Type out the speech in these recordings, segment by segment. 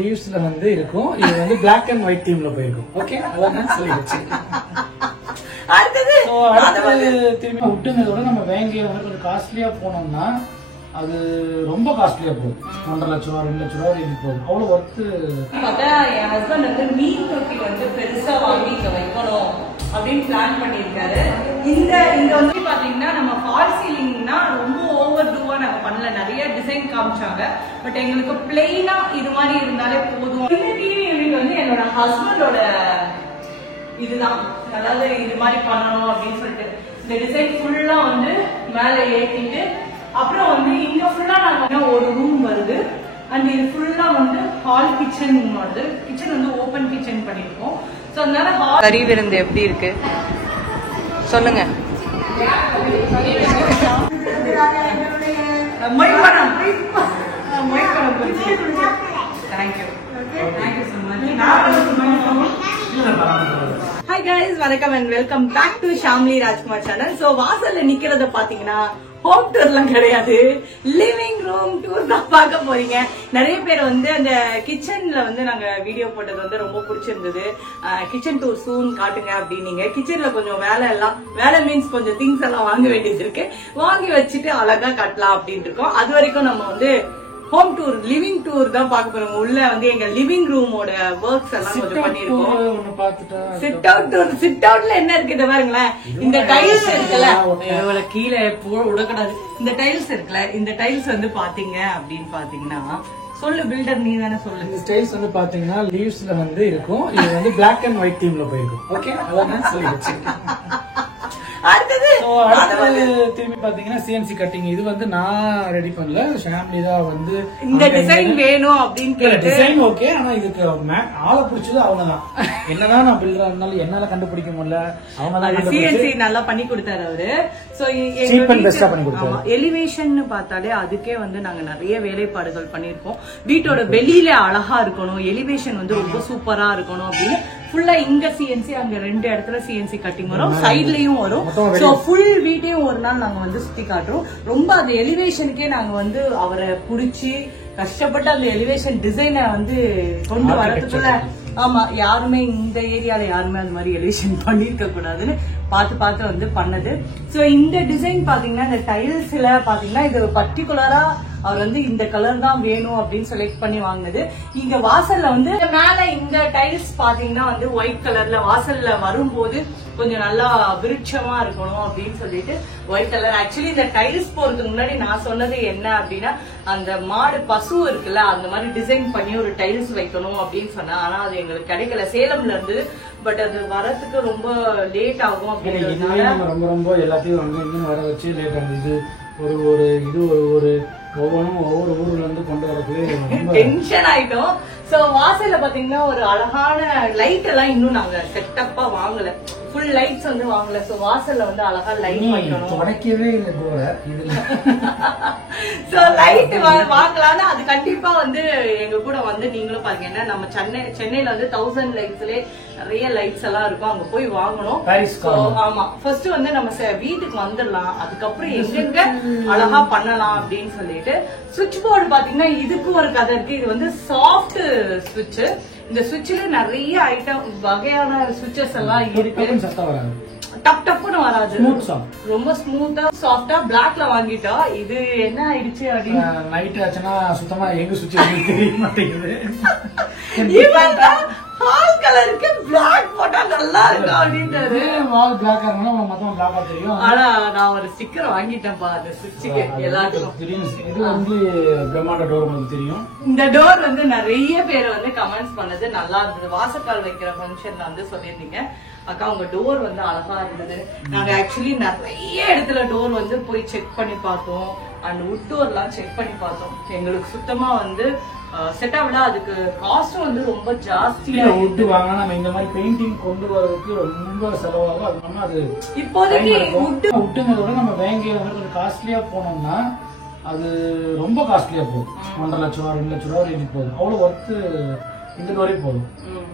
லீவ்ஸ்ல வந்து இருக்கும். இது வந்து பிளாக் அண்ட் ஒயிட் தீம்ல போயிருக்கும். ஓகே, அதான் சொல்லிடுச்சு. அடுத்தது திரும்பி விட்டுனதோட நம்ம வேங்கிய வந்து கொஞ்சம் காஸ்ட்லியா போனோம்னா அது ரொம்ப காஸ்ட்லியா போகுது. 1.5 லட்சம் ரூபா 2 லட்சம் ரூபா ரேஞ்ச் போகுது. அவ்வளவு ஒர்த்து. என் ஹஸ்பண்ட் வந்து மீன் தொட்டி வந்து பெருசா வாங்கி இங்க வைக்கணும் அப்படின்னு பிளான் பண்ணிருக்காரு. இங்க வந்து பாத்தீங்கன்னா நம்ம ஃபால் சீலிங்னா ரொம்ப ஓவர் டூவா நாங்க பண்ணல. நிறைய டிசைன் காமிச்சாங்க. பட் எங்களுக்கு பிளெயினா இது மாதிரி இருந்தாலே போதும். இந்த டிவி யூனிட் வந்து என்னோட ஹஸ்பண்டோட இதுதான். அதாவது இது மாதிரி பண்ணணும் அப்படின்னு சொல்லிட்டு இந்த டிசைன் ஃபுல்லா வந்து மேல ஏற்றிட்டு அப்புறம் வந்து இங்க ஃபுல்லா நாங்க ஒரு ரூம் வருது. அண்ட் இது ஃபுல்லா வந்து ஹால் கிச்சன் வருது. கிச்சன் வந்து ஓபன் கிச்சன் பண்ணிருக்கோம். சோ அதனால கறி விருந்து எப்படி இருக்கு சொல்லுங்க. Hi guys, welcome and welcome back to Shamli Rajkumar channel. So வாசல்ல நிக்கிறத பாத்தீங்கன்னா ஹோம் டூர்லாம் கிடையாது, லிவிங் ரூம் டூர் தான் பார்க்க போறீங்க. நிறைய பேர் வந்து அந்த கிச்சன்ல வந்து நாங்க வீடியோ போட்டது வந்து ரொம்ப பிடிச்சிருந்தது. கிச்சன் டூர் சூன் காட்டுங்க அப்படின்னீங்க. கிச்சன்ல கொஞ்சம் வேலை மீன்ஸ் கொஞ்சம் திங்ஸ் எல்லாம் வாங்க வேண்டியது இருக்கு. வாங்கி வச்சுட்டு அழகா காட்டலாம் அப்படின்னு இருக்கோம். அது வரைக்கும் நம்ம வந்து ஹோம் டூர் லிவிங் டூர் தான் பார்க்க போறோம். உள்ள வந்து எங்க லிவிங் ரூமோட ஒர்க்ஸ் எல்லாம் கொஞ்சம் பண்ணிருக்கோம். Sit out tour. சிட் அவுட்ல என்ன இருக்கு இத பாருங்களேன். இந்த டைல்ஸ் இருக்குல்ல, இவ்வளவு கீழே விடக்கூடாது. இந்த டைல்ஸ் இருக்குல்ல, இந்த டைல்ஸ் வந்து பாத்தீங்க அப்படின்னு பாத்தீங்கன்னா சொல்லு பில்டர் நீ தானே சொல்லு. இந்த டைல்ஸ் வந்து பாத்தீங்கன்னா லீவ்ஸ்ல வந்து இருக்கும். இது வந்து பிளாக் அண்ட் ஒயிட் தீம்ல போயிருக்கும். ஓகே, அதான் சொல்லிடுச்சு. அடுத்தது திரும்பி பாத்தீங்கன்னா சிஎன்சி கட்டிங். இது வந்து நான் ரெடி பண்ணல, ஃபேமிலி தான் வந்து இந்த டிசைன் வேணும் அப்படின்னு டிசைன். ஓகே, ஆனா இதுக்கு ஆளை பிடிச்சது அவங்கதான். என்னதான் நான் பில்டரா இருந்தாலும் என்னால கண்டுபிடிக்க முடியல. அவங்க சிஎன்சி நல்லா பண்ணி கொடுத்தாரு அவரு. எலிவேஷன் பார்த்தாலே அதுக்கே வந்து நாங்க நிறைய வேலைப்பாடுகள் பண்ணிருக்கோம். வீட்டோட வெளியில அழகா இருக்கணும், எலிவேஷன் வந்து ரொம்ப சூப்பரா இருக்கணும் அப்படின்னு ஃபுல்லா இங்க சிஎன்சி, அங்க 2 இடத்துல சிஎன்சி கட்டிங் வரும், சைட்லயும் வரும். சோ ஃபுல் வீட்டையும் ஒரு நாள் நாங்க வந்து சுத்தி காட்டுறோம். ரொம்ப அந்த எலிவேஷனுக்கே நாங்க வந்து அவரை புடிச்சு கஷ்டப்பட்டு அந்த எலிவேஷன் டிசைனை வந்து கொண்டு வரதுக்குள்ள ஆமா யாருமே இந்த ஏரியால யாருமே அந்த மாதிரி எலிவேஷன் பண்ணிருக்க கூடாதுன்னு பார்த்து வந்து பண்ணது. சோ இந்த டிசைன் பாத்தீங்கன்னா இந்த டைல்ஸ்ல பாத்தீங்கன்னா இது பர்டிகுலரா அவர் வந்து இந்த கலர் தான் வேணும் அப்படின்னு செலக்ட் பண்ணி வாங்கினது. இங்க வாசல்ல வந்து மேல இந்த டைல்ஸ் பாத்தீங்கன்னா வந்து ஒயிட் கலர்ல வாசல்ல வரும்போது கொஞ்சம் நல்லா விருட்சமா இருக்கணும் அப்படின்னு சொல்லிட்டு ஒயிட் கலர். ஆக்சுவலி இந்த டைல்ஸ் போறதுக்கு முன்னாடி நான் சொன்னது என்ன அப்படின்னா அந்த மாடு பசு இருக்குல்ல அந்த மாதிரி டிசைன் பண்ணி ஒரு டைல்ஸ் வைக்கணும் அப்படின்னு சொன்னேன். ஆனா அது எங்களுக்கு கிடைக்கல, சேலம்ல இருந்து. பட் அது வரதுக்கு ரொம்ப லேட் ஆகும் அப்படின்னு ரொம்ப எல்லாத்தையும் அங்க வர வச்சு லேட் ஆகுது. ஒரு ஒவ்வொன்றும் ஒவ்வொரு ஊர்ல இருந்து கொண்டு வரதுக்கு டென்ஷன் ஆயிட்டோம். சோ வாசல்ல பாத்தீங்கன்னா ஒரு அழகான லைட் எல்லாம் இன்னும் நாங்க செட்டப்பா வாங்கல, ஃபுல் லைட்ஸ் வந்து வாங்கல. சோ வாசல்ல வந்து அழகா லைட் வைக்கணும். உடைக்கவே இல்லை போல இதுல. சோ லைட் வாங்கலாம்னா அது கண்டிப்பா வந்து எங்க கூட வந்து நீங்களும் பாருங்க. ஏன்னா நம்ம சென்னையில வந்து 1000 லைட்ஸ்லயே நிறைய லைட்ஸ் எல்லாம் இருக்கும், அங்க போய் வாங்கணும். ஆமா, ஃபர்ஸ்ட் வந்து நம்ம வீட்டுக்கு வந்துடலாம், அதுக்கப்புறம் எங்கெங்க அழகா பண்ணலாம் அப்படின்னு சொல்லிட்டு. சுவிட்ச் போர்டு பாத்தீங்கன்னா இதுக்கு ஒரு கதை இருக்கு. இது வந்து சாஃப்ட் சுவிட்ச். இந்த சுவிட்ச்ல நிறைய ஐட்டம் வகையான சுவிட்சஸ் எல்லாம் இருக்கு. டப் டப்னு வராது, ரொம்ப ஸ்மூத்தா சாஃப்டா. பிளாக்ல வாங்கிட்டா இது என்ன ஆயிடுச்சு அப்படின்னு நைட் ஆச்சுன்னா சுத்தமா எங்க சுவிட்ச் தெரிய மாட்டேங்குது. ஹால் கலருக்கு பிளாக் போட்டா நல்லா இருக்கும் அப்படின்றாரு. வால் பிளாக்கா இருந்தா மொத்தம் பிளாக்கா தெரியும். ஆனா நான் ஒரு ஸ்டிக்கர் வாங்கிட்டேன்ப்பா அந்த சுவிட்சுக்கு எல்லாத்துக்கும் தெரியும். இது வந்து பிரம்மாண்ட டோர் உங்களுக்கு தெரியும். இந்த டோர் வந்து நிறைய பேர் வந்து கமெண்ட்ஸ் பண்ணது நல்லா இருந்தது. வாசக்கால் வைக்கிற ஃபங்க்ஷன்ல வந்து சொல்லியிருந்தீங்க அக்கா உங்க டோர் வந்து அழகா இருந்தது. நாங்க ஆக்சுவலி நிறைய இடத்துல டோர் வந்து போய் செக் பண்ணி பார்த்தோம். அண்ட் வுட் டோர் எல்லாம் செக் பண்ணி பார்த்தோம். எங்களுக்கு சுத்தமா வந்து செட் ஆகல. அதுக்கு காஸ்டும் வந்து ரொம்ப ஜாஸ்தியா. வுட் வாங்க நம்ம இந்த மாதிரி பெயிண்டிங் கொண்டு வரதுக்கு ரொம்ப செலவாகும். அது நம்ம அது இப்போதைக்கு வுட்டுங்கிறத நம்ம வேங்கிய கொஞ்சம் காஸ்ட்லியா போனோம்னா அது ரொம்ப காஸ்ட்லியா போகுது. 1.5 லட்சம் ரூபா 2 லட்சம் ரூபா ரேஞ்ச் போகுது. அவ்வளவு ஒர்த்து இந்த வரைக்கும் போதும்.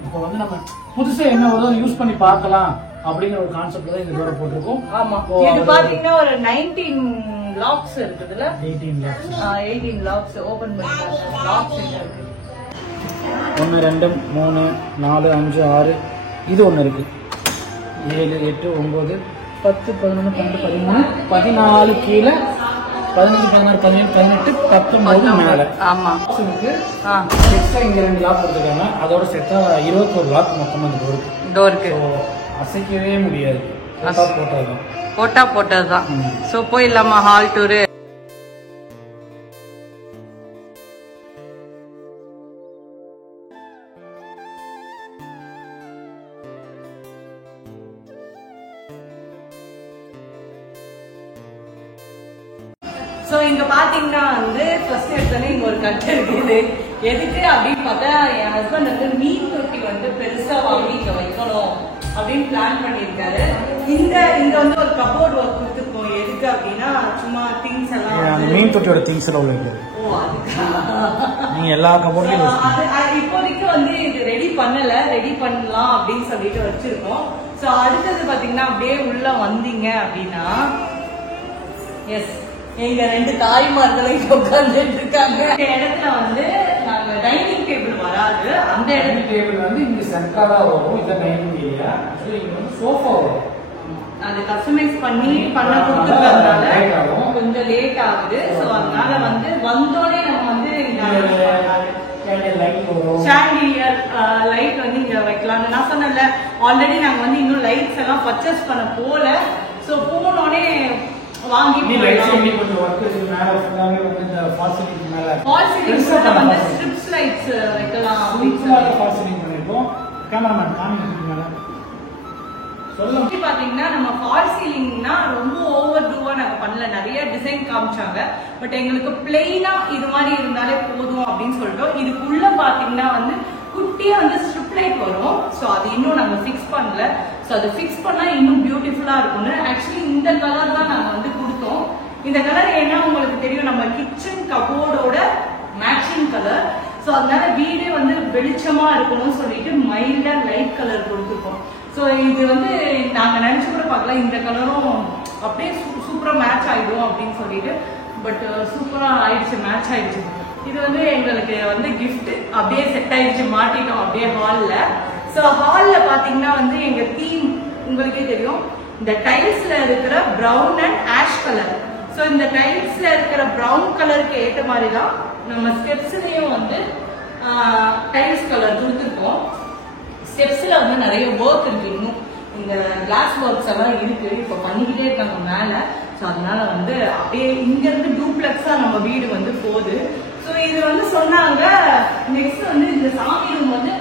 இப்ப வந்து நம்ம புதுசா என்ன வருதோ யூஸ் பண்ணி பார்க்கலாம் அப்படிங்கிற ஒரு கான்செப்ட் தான் இந்த டோரை போட்டிருக்கோம். ஆமா, இது பாத்தீங்கன்னா ஒரு 19 லாக்ஸ் இருக்குதுல. 18 லாக்ஸ் ஓபன் பண்ணிட்டாங்க. லாக்ஸ் என்ன இருக்கு 1 2 3 4 5 6 இது ஒன்று இருக்கு 7 8 9 10 11 12 13 14 கீழே 15 16 17 18 19 மேலே. ஆமா செட்டா இங்க 2 லாக் கொடுத்துருக்காங்க. அதோட செட்டா 21 லாக் மொத்தம் அந்த டோருக்கு அசைக்கவே முடியாது. போட்டதுதான். சோ போயிடலாமா ஹால் டூரு? ஸோ இங்க பாத்தீங்கன்னா வந்து ஃபர்ஸ்ட் எடுத்தோன்னே இங்க ஒரு கட்டு இருக்குது. எதுக்கு அப்படின்னு பார்த்தா என் ஹஸ்பண்ட் வந்து மீன் தொட்டி வந்து பெருசா வாங்கி இங்க வைக்கணும் அப்படின்னு பிளான் பண்ணியிருக்காரு. இங்க வந்து ஒரு கபோர்ட் ஒர்க் கொடுத்துருக்கோம். எதுக்கு அப்படின்னா சும்மா திங்ஸ் எல்லாம் மீன் தொட்டியோட திங்ஸ் எல்லாம் உள்ள. ஓ அதுக்கா? நீங்க எல்லா கபோர்ட்லயும் இப்போதைக்கு வந்து இது ரெடி பண்ணல, ரெடி பண்ணலாம் அப்படின்னு சொல்லிட்டு வச்சிருக்கோம். ஸோ அடுத்தது பாத்தீங்கன்னா அப்படியே உள்ள வந்தீங்க அப்படின்னா எஸ் எங்க 2 தாய்மார்களும் இங்க உட்கார்ந்துட்டு இருக்காங்க. இந்த இடத்துல வந்து நாங்க டைனிங் டேபிள் வராது. அந்த டைனிங் டேபிள் வந்து இங்க சென்ட்ரலா வரும். இந்த டைனிங் ஏரியா இங்க வந்து சோஃபா வரும். அது கஸ்டமைஸ் பண்ணி பண்ண கொடுத்துருக்கறதுனால கொஞ்சம் லேட் ஆகுது. ஸோ அதனால வந்து வந்தோடனே நம்ம வந்து சாண்டிலியர் லைட் வந்து இங்க வைக்கலாம்னு நான் சொன்னேன்ல. ஆல்ரெடி நாங்க வந்து இன்னும் லைட்ஸ் எல்லாம் பர்ச்சேஸ் பண்ண போல. ஸோ போனோடனே வாங்கி கொஞ்சம் ஒர்க் இருக்கு. மேல ஃபுல்லாவே வந்து இந்த ஃபால் சீலிங் மேல வந்து ஸ்ட்ரிப்ஸ் லைட்ஸ் வைக்கலாம் அப்படின்னு ஃபால் சீலிங் பண்ணிருக்கோம். கேமராமேன் காமிங்க மேல சொல்லுங்க. பாத்தீங்கன்னா நம்ம ஃபால் சீலிங்னா ரொம்ப ஓவர் டூவா நாங்க பண்ணல. நிறைய டிசைன் காமிச்சாங்க. பட் எங்களுக்கு பிளெயினா இது மாதிரி இருந்தாலே போதும் அப்படின்னு சொல்லிட்டோம். இதுக்குள்ள பாத்தீங்கன்னா வந்து குட்டியா வந்து ஸ்ட்ரிப் லைட் வரும். ஸோ அது இன்னும் நாங்க ஃபிக்ஸ் பண்ணல. ஸோ அது ஃபிக்ஸ் பண்ணா இன்னும் பியூட்டிஃபுல்லா இருக்கும்னு ஆக்சுவலி இந்த கலர் தான் நாங்க வந்து கொடுத்தோம். இந்த கலர் ஏன்னா உங்களுக்கு தெரியும் நம்ம கிச்சன் கபோர்டோட மேட்சிங் கலர். ஸோ அதனால வீடே வந்து வெளிச்சமா இருக்கணும்னு சொல்லிட்டு மைல்டா லைட் கலர் கொடுத்துருக்கோம். ஸோ இது வந்து நாங்க நினைச்சு கூட பார்க்கல இந்த கலரும் அப்படியே சூப்பரா மேட்ச் ஆயிடும் அப்படின்னு சொல்லிட்டு. பட் சூப்பரா ஆயிடுச்சு, மேட்ச் ஆயிடுச்சு. இது வந்து எங்களுக்கு வந்து கிஃப்ட் அப்படியே செட் ஆயிடுச்சு, மாட்டிட்டோம் அப்படியே ஹால்ல. ஸோ ஹால்ல பாத்தீங்கன்னா வந்து எங்க தீம் உங்களுக்கே தெரியும். இந்த டைல்ஸ்ல இருக்கிற brown and ash colour. So இந்த டைல்ஸ்ல இருக்கிற பிரவுன் கலருக்கு ஏற்ற மாதிரி தான் நம்ம ஸ்டெப்ஸ்லயும் வந்து டைல்ஸ் கலர் கொடுத்துருக்கோம். ஸ்டெப்ஸ்ல வந்து நிறைய ஒர்க் இருக்கு. இன்னும் இந்த கிளாஸ் ஒர்க்ஸ் எல்லாம் இருக்கு. இப்போ பண்ணிக்கிட்டே இருக்காங்க மேல. ஸோ அதனால வந்து அப்படியே இங்க இருந்து டூப்ளெக்ஸா நம்ம வீடு வந்து போகுது. ஸோ இது வந்து சொன்னாங்க. நெக்ஸ்ட் வந்து இந்த சாமி ரூம் வந்து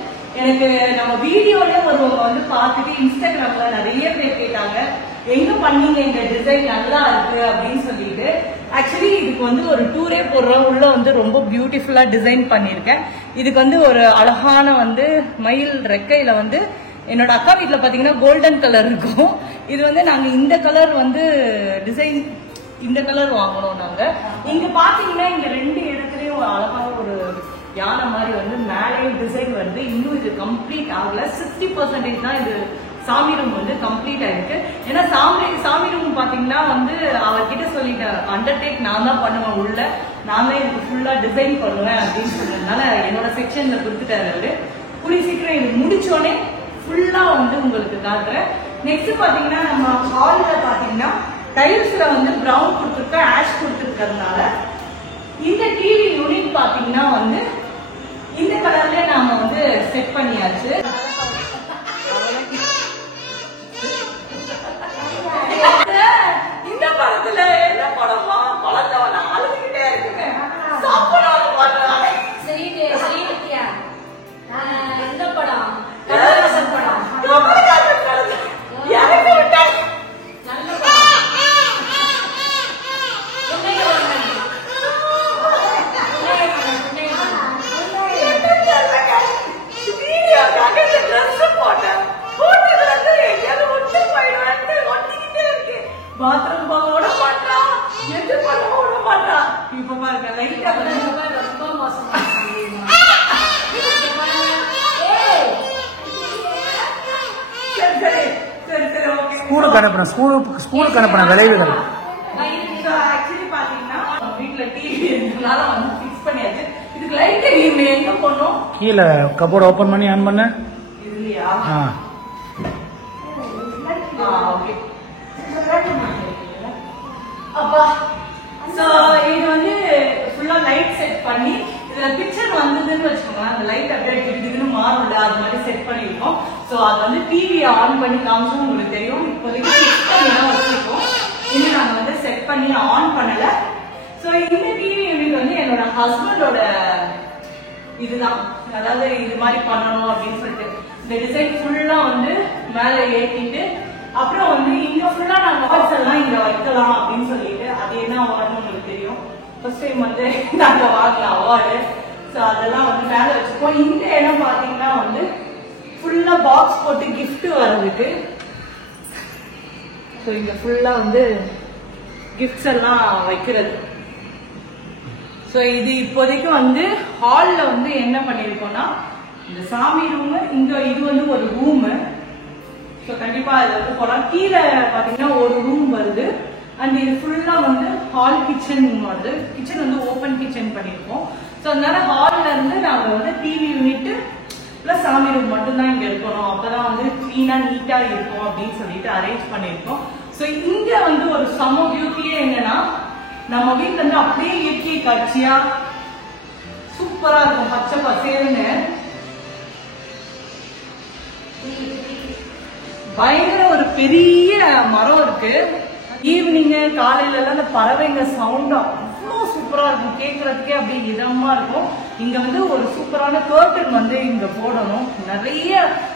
எனக்கு நம்ம வீடியோல ஒருவங்க வந்து பார்த்துட்டு இன்ஸ்டாகிராம்ல நிறைய பேர் கேட்டாங்க, எங்க பண்ணீங்க இந்த டிசைன் நல்லா இருக்கு அப்படின்னு சொல்லிட்டு. ஆக்சுவலி இதுக்கு வந்து ஒரு டூரே போடுறோம். உள்ள வந்து ரொம்ப பியூட்டிஃபுல்லா டிசைன் பண்ணிருக்கேன். இதுக்கு வந்து ஒரு அழகான வந்து மயில் ரெக்கையில வந்து என்னோட அக்கா வீட்டுல பாத்தீங்கன்னா கோல்டன் கலர் இருக்கும். இது வந்து நாங்க இந்த கலர் வந்து டிசைன் இந்த கலர் வாங்கணும் நாங்க. இங்க பாத்தீங்கன்னா இங்க 2 இடத்துலயும் ஒரு அழகான ஒரு யானை மாதிரி வந்து மேலே டிசைன் வருது. இன்னும் இது கம்ப்ளீட் ஆகல. 60% தான் இது சாமி ரூம் வந்து கம்ப்ளீட் ஆயிருக்கு. ஏன்னா சாமி ரூம் பாத்தீங்கன்னா வந்து அவர்கிட்ட சொல்லிட்டேன், அண்டர்டேக் நான் தான் பண்ணுவேன், உள்ள நான் தான் இதுக்கு ஃபுல்லா டிசைன் பண்ணுவேன் அப்படின்னு சொன்னதுனால என்னோட செக்ஷன்ல கொடுத்துட்டாரு அவரு. கூடிய சீக்கிரம் இது முடிச்சோடனே ஃபுல்லா வந்து உங்களுக்கு காட்டுறேன். நெக்ஸ்ட் பாத்தீங்கன்னா நம்ம ஹால்ல பாத்தீங்கன்னா டைல்ஸ்ல வந்து பிரவுன் கொடுத்துருக்கேன், ஆஷ் கொடுத்துருக்கிறதுனால இந்த டிவி யூனிட் பாத்தீங்கன்னா வந்து இந்த கலர்ல நாம வந்து செட் பண்ணியாச்சு. இந்த படத்துல என்ன படமா பழத்தவன அழுதுகிட்டே இருக்குங்க. சாப்பிடாத படம். சரி சரியா எந்த படம்? கமலஹாசன் படம். கமலஹாசன் படம் யாருக்கு விட்டா நல்ல படம். பாத்ரூம் போக மாட்டா, எது பண்ண விட மாட்டா. இப்ப பாருங்க லைட்டா ரொம்ப மோசமா ஸ்கூலுக்கு அனுப்பின விளைவுகள். ஆக்சுவலி பாத்தீங்கன்னா வீட்டுல டிவி இருந்ததுனால வந்து பிக்ஸ் பண்ணியாச்சு. இதுக்கு லைட்டே டிவி எங்க போனோம்? கீழே கபோர்ட் ஓபன் பண்ணி ஆன் பண்ண. இல்லையா? ஓகே. அப்பா சோ இது வந்து ஃபுல்லா லைட் செட் பண்ணி இதுல பிக்சர் வந்ததுன்னு வச்சுக்கோங்க. அந்த லைட் அப்படியே திடீர்னு மாறும்ல, அது மாதிரி செட் பண்ணிருக்கோம். சோ அது வந்து டிவியை ஆன் பண்ணி காமிச்சோம் உங்களுக்கு தெரியும். இப்போதைக்கு செட் பண்ணி தான் வச்சிருக்கோம். இன்னும் நாங்க வந்து செட் பண்ணி ஆன் பண்ணல. சோ இந்த டிவி யூனிட் வந்து என்னோட ஹஸ்பண்டோட இதுதான். அதாவது இது மாதிரி பண்ணணும் அப்படின்னு சொல்லிட்டு இந்த டிசைன் ஃபுல்லா வந்து மேல ஏற்றிட்டு அப்புறம் வந்து இங்க ஃபுல்லா நாங்க அவார்ட்ஸ் எல்லாம் இங்க வைக்கலாம் அப்படின்னு சொல்லிட்டு அது என்ன அவார்டுன்னு உங்களுக்கு தெரியும். ஃபர்ஸ்ட் டைம் வந்து நாங்க வாங்கலாம் அவார்டு. ஸோ அதெல்லாம் வந்து மேல வச்சுப்போம். இந்த இடம் பாத்தீங்கன்னா வந்து ஃபுல்லா பாக்ஸ் போட்டு கிஃப்ட் வர்றதுக்கு. ஸோ இங்க ஃபுல்லா வந்து கிஃப்ட்ஸ் எல்லாம் வைக்கிறது. ஸோ இது இப்போதைக்கு வந்து ஹால்ல வந்து என்ன பண்ணிருக்கோம்னா இந்த சாமி ரூமு, இங்க இது வந்து ஒரு ரூமு. ஸோ கண்டிப்பா இது வந்து போலாம். கீழே பாத்தீங்கன்னா ஒரு ரூம் வருது. அண்ட் இது ஃபுல்லா வந்து ஹால் கிச்சன் வருது. கிச்சன் வந்து ஓப்பன் கிச்சன் பண்ணிருக்கோம். ஸோ அதனால ஹால்ல இருந்து நாங்க வந்து டிவி யூனிட் பிளஸ் சாமி ரூம் மட்டும்தான் இங்க இருக்கணும். அப்பதான் வந்து கிளீனா நீட்டா இருக்கும் அப்படின்னு சொல்லிட்டு அரேஞ்ச் பண்ணிருக்கோம். ஸோ இங்க வந்து ஒரு சம பியூட்டியே என்னன்னா நம்ம வீட்டுல இருந்து அப்படியே இயற்கை காட்சியா சூப்பரா இருக்கும். பச்சை பசேல்னு பயங்கர ஒரு பெரிய மரம் இருக்கு. ஈவினிங் காலையில எல்லாம் அந்த பறவைங்க சவுண்ட் அவ்வளோ சூப்பரா இருக்கும். கேட்கறதுக்கே அப்படியே இதமா இருக்கும். இங்க வந்து ஒரு சூப்பரான கர்டன் வந்து இங்க போடணும். நிறைய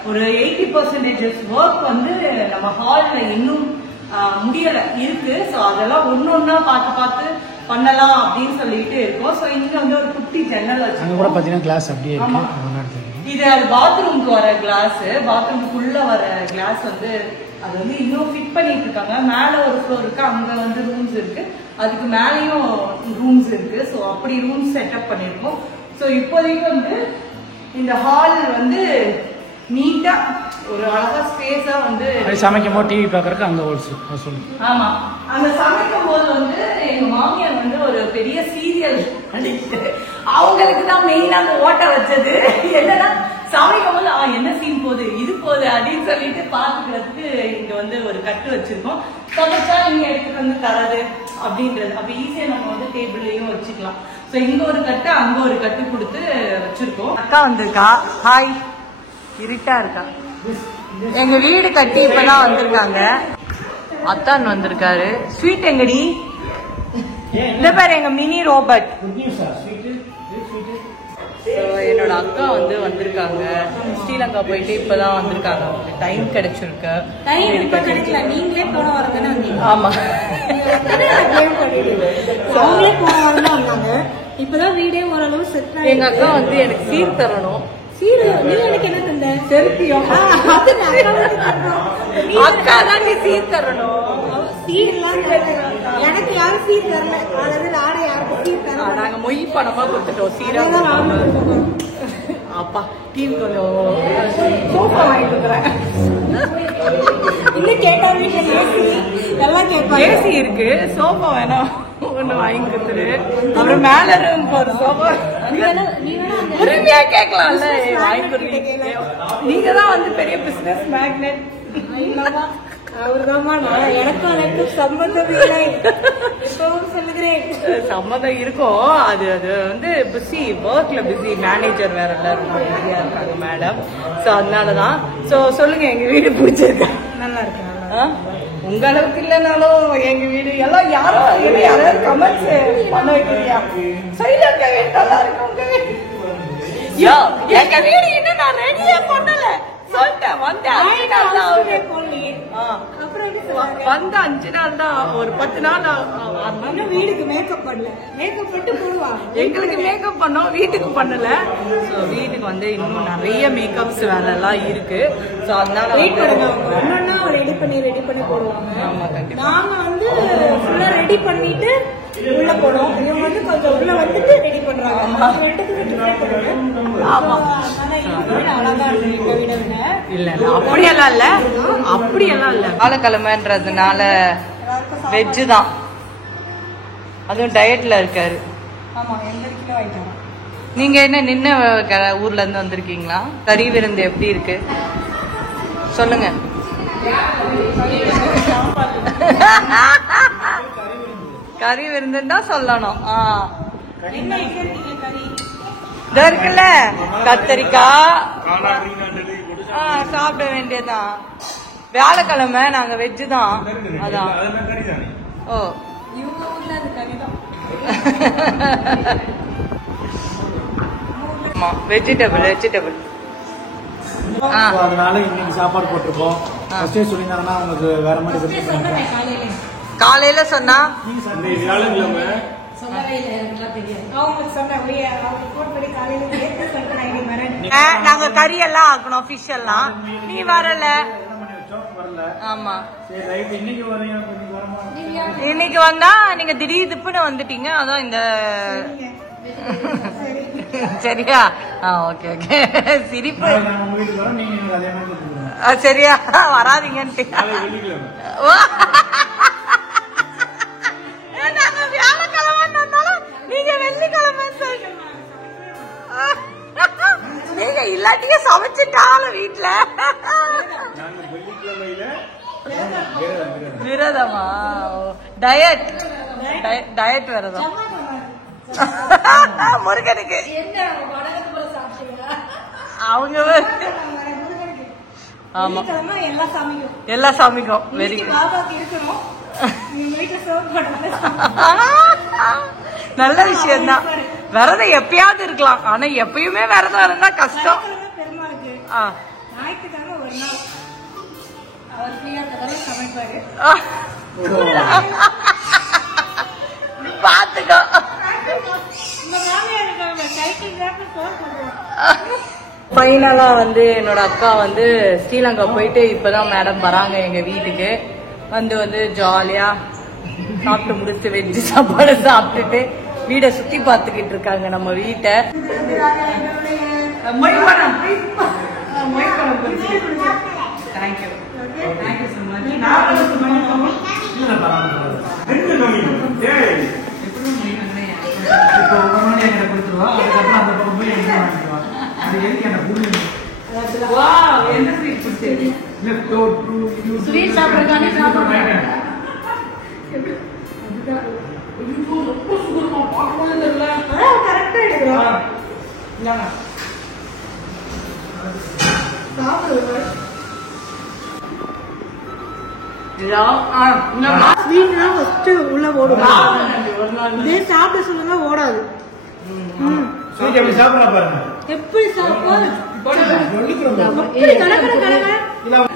ஒரு 80% ஒர்க் வந்து நம்ம ஹால்ல இன்னும் முடியல இருக்கு. ஸோ அதெல்லாம் ஒன்னொன்னா பார்த்து பண்ணலாம் அப்படின்னு சொல்லிட்டு இருக்கோம். ஸோ இங்க வந்து ஒரு குட்டி ஜன்னல் வச்சு இது பாத்ரூம்க்கு வர கிளாஸ், பாத்ரூம்குள்ள வர கிளாஸ் வந்து அது வந்து இன்னும் ஃபிட் பண்ணிட்டு இருக்காங்க. மேல ஒரு ஃப்ளோர் இருக்கு, அங்க வந்து ரூம்ஸ் இருக்கு, அதுக்கு மேலேயும் ரூம்ஸ் இருக்கு. ஸோ அப்படி ரூம்ஸ் செட்டப் பண்ணிருக்கோம். ஸோ இப்போதைக்கு வந்து இந்த ஹால் வந்து நீட்டா ஒரு அழகா ஸ்பேஸா வந்து சமைக்கும் போது டிவி பாக்குறதுக்கு அங்க சொல்லு. ஆமா, அந்த சமைக்கும் போது வந்து எங்க மாமியார் வந்து ஒரு பெரிய சீரியல் அடிச்சு அவங்களுக்கு தான் மெயினா அந்த ஓட்ட வச்சது. என்னன்னா சமைக்கும் போது என்ன சீன் போகுது இது போகுது அப்படின்னு சொல்லிட்டு பாத்துக்கிறதுக்கு இங்க வந்து ஒரு கட்டு வச்சிருக்கோம். சமைச்சா இங்க எடுத்துட்டு வந்து தரது அப்படின்றது. அப்ப ஈஸியா நம்ம வந்து டேபிள்லயும் வச்சுக்கலாம். சோ இங்க ஒரு கட்டு அங்க ஒரு கட்டு கொடுத்து வச்சிருக்கோம். அக்கா வந்திருக்கா. ஹாய். இருட்டா இருக்கா. எங்க வீடு கட்டி இப்பதான் வந்திருக்காங்க. அத்தான் வந்திருக்காரு. ஸ்வீட் எங்கடி? இந்த பேர் எங்க மினி ரோபர்ட். என்னோட அக்கா வந்து வந்திருக்காங்க. ஸ்ரீலங்கா போயிட்டு இப்பதான் வந்திருக்காங்க. டைம் கிடைச்சிருக்கு. நீங்களே போன வரதுன்னு ஆமா இப்பதான் வீடே ஓரளவு செட். எங்க அக்கா வந்து எனக்கு சீர் தரணும். எனக்கு என்ன தந்த செருப்பியும் அக்கா தான் சீர் தரணும். எனக்கு யாரும் சீர் தரல. அதாவது நானே யாருக்கும் சீர் தரல. நாங்க மொய் பணமா கொடுத்துட்டோம். சீரா அப்பா டிவி கொஞ்சம் சோஃபா வாங்கி கொடுக்குறேன். இன்னும் கேட்டா வீட்டுல ஏசி எல்லாம் கேட்பா. ஏசி இருக்கு, சோஃபா வேணாம் ஒண்ணு வாங்கி கொடுத்துரு. அப்புறம் மேல இருக்கு ஒரு சோஃபா. உரிமையா கேட்கலாம்ல, வாங்கி கொடுத்தீங்க. நீங்க தான் வந்து பெரிய பிசினஸ் மேக்னெட். அவர்தாமா எனக்கும் சம்பந்தம் இல்லை. சொல்லுகிறேன் சம்மதம் இருக்கும். அது அது வந்து பிஸி, ஒர்க்ல பிஸி, மேனேஜர் வேற எல்லாரும் பிஸியா இருக்காங்க மேடம். சோ அதனாலதான். சோ சொல்லுங்க, எங்க வீடு பிடிச்சிருக்கு. நல்லா இருக்கு. உங்க அளவுக்கு இல்லைனாலும் எங்க வீடு எல்லாம் யாராவது கமெண்ட்ஸ் பண்ண வைக்கிறியா? சைலண்டா நல்லா இருக்கு உங்க வீடு. எங்க வீடு இன்னும் நான் ரெடியே பண்ணல. சொல்லிட்டேன் வந்தேன் 5 நாள் தான் வந்த 5 நாள் தான். ஒரு 10 நாள் வீடுக்கு மேக்கப் பண்ணல. மேக்கப் போட்டு போடுவாங்க. எங்களுக்கு மேக்கப் பண்ணோம், வீட்டுக்கு பண்ணல. சோ வீட்டுக்கு வந்து இன்னும் நிறைய மேக்கப்ஸ் வேலை எல்லாம் இருக்கு. சோ அதனால ஒன்னொன்னா ரெடி பண்ணி போடுவாங்க. ஆமா கண்டிப்பா. நாங்க வந்து ஃபுல்லா ரெடி பண்ணிட்டு உள்ள போனோம். இவங்க வந்து கொஞ்சம் உள்ள வந்துட்டு ரெடி பண்றாங்க. ஆமா அழகா இருக்கு எங்க வீட விட. இல்ல அப்படியெல்லாம் இல்ல, அப்படியெல்லாம் இல்ல. காலக்கிழமைன்றதுனால வெஜ் தான். அதுவும் டயட்ல இருக்காரு. ஆமா 80 கிலோ ஆயிட்டாங்க. நீங்க என்ன நின்ன ஊர்ல இருந்து வந்திருக்கீங்களா? கறி விருந்து எப்படி இருக்கு சொல்லுங்க. கறி விருந்துன்னா சொல்லணும். இருக்குல்ல கத்தரிக்காய் சாப்பிட வேண்டியதுதான். வியாழக்கிழமை நாங்க வெஜ்ஜு தான். அதான். ஓ வெஜிடபிள் அதனால இன்னைக்கு சாப்பாடு போட்டிருக்கோம். சொல்லியிருந்தாங்கன்னா உங்களுக்கு வேற மாதிரி காலையில சொன்னா நாங்க கறி எல்லாம் ஆக்கணும், ஃபிஷ் எல்லாம். நீ வரல. ஆமா இன்னைக்கு வந்தா நீங்க திடீர் திப்புன்னு வந்துட்டீங்க. அதான் இந்த சரியா? Okay okay. சிரிப்பு சரியா? வராதீங்கன்ட்டு நாங்க வியாழக்கிழமை நீங்க வெள்ளிக்கிழமை நீங்க இல்லாட்டியும் சமைச்சிட்டாலும் வீட்டுல விரதமா? டயட் விரதம் முருகனுக்கு. அவங்க ஆமா எல்லா சாமிக்கும் வெரி நல்ல விஷயம் தான். விரதம் எப்பயாவது இருக்கலாம், ஆனா எப்பயுமே விரதம் இருந்தா கஷ்டம். பாத்துக்கோ. ஃபைனலா வந்து என்னோட அக்கா வந்து ஸ்ரீலங்கா போயிட்டு இப்பதான் மேடம் வராங்க எங்க வீட்டுக்கு. வந்து ஜாலியா சாப்பிட்டு முடிச்சு வெஜ்ஜு சாப்பாடு சாப்பிட்டுட்டு வீடை சுத்தி பார்த்துக்கிட்டு இருக்காங்க. நம்ம வீட்டை உள்ள ஓடும். சாப்பிட சொல்லுங்க ஓடாது. எப்படி சாப்பாடு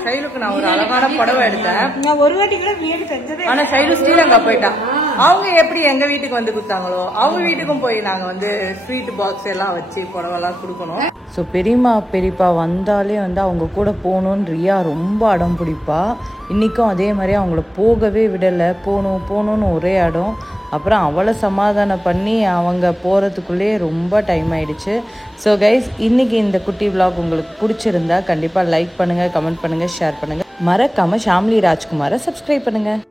சைலுக்கு நான் ஒரு அழகான புடவை எடுத்தேன். நான் ஒரு வாட்டி கூட வீடு செஞ்சதே. ஆனா சைலு ஸ்ரீலங்கா போயிட்டா. அவங்க எப்படி எங்க வீட்டுக்கு வந்து கொடுத்தாங்களோ அவங்க வீட்டுக்கும் போய் நாங்க வந்து ஸ்வீட் பாக்ஸ் எல்லாம் வச்சு புடவெல்லாம் கொடுக்கணும். ஸோ பெரியம்மா பெரியப்பா வந்தாலே வந்து அவங்க கூட போகணுன்னு ரியா ரொம்ப அடம் பிடிப்பா. இன்றைக்கும் அதே மாதிரி அவங்கள போகவே விடலை. போகணுன்னு ஒரே அடம். அப்புறம் அவளை சமாதானம் பண்ணி அவங்க போகிறதுக்குள்ளே ரொம்ப டைம் ஆயிடுச்சு. ஸோ கைஸ் இன்றைக்கி இந்த குட்டி விலாக் உங்களுக்கு பிடிச்சிருந்தா கண்டிப்பாக லைக் பண்ணுங்கள், கமெண்ட் பண்ணுங்கள், ஷேர் பண்ணுங்கள். மறக்காமல் ஷாம்லி ராஜ்குமாரை சப்ஸ்கிரைப் பண்ணுங்கள்.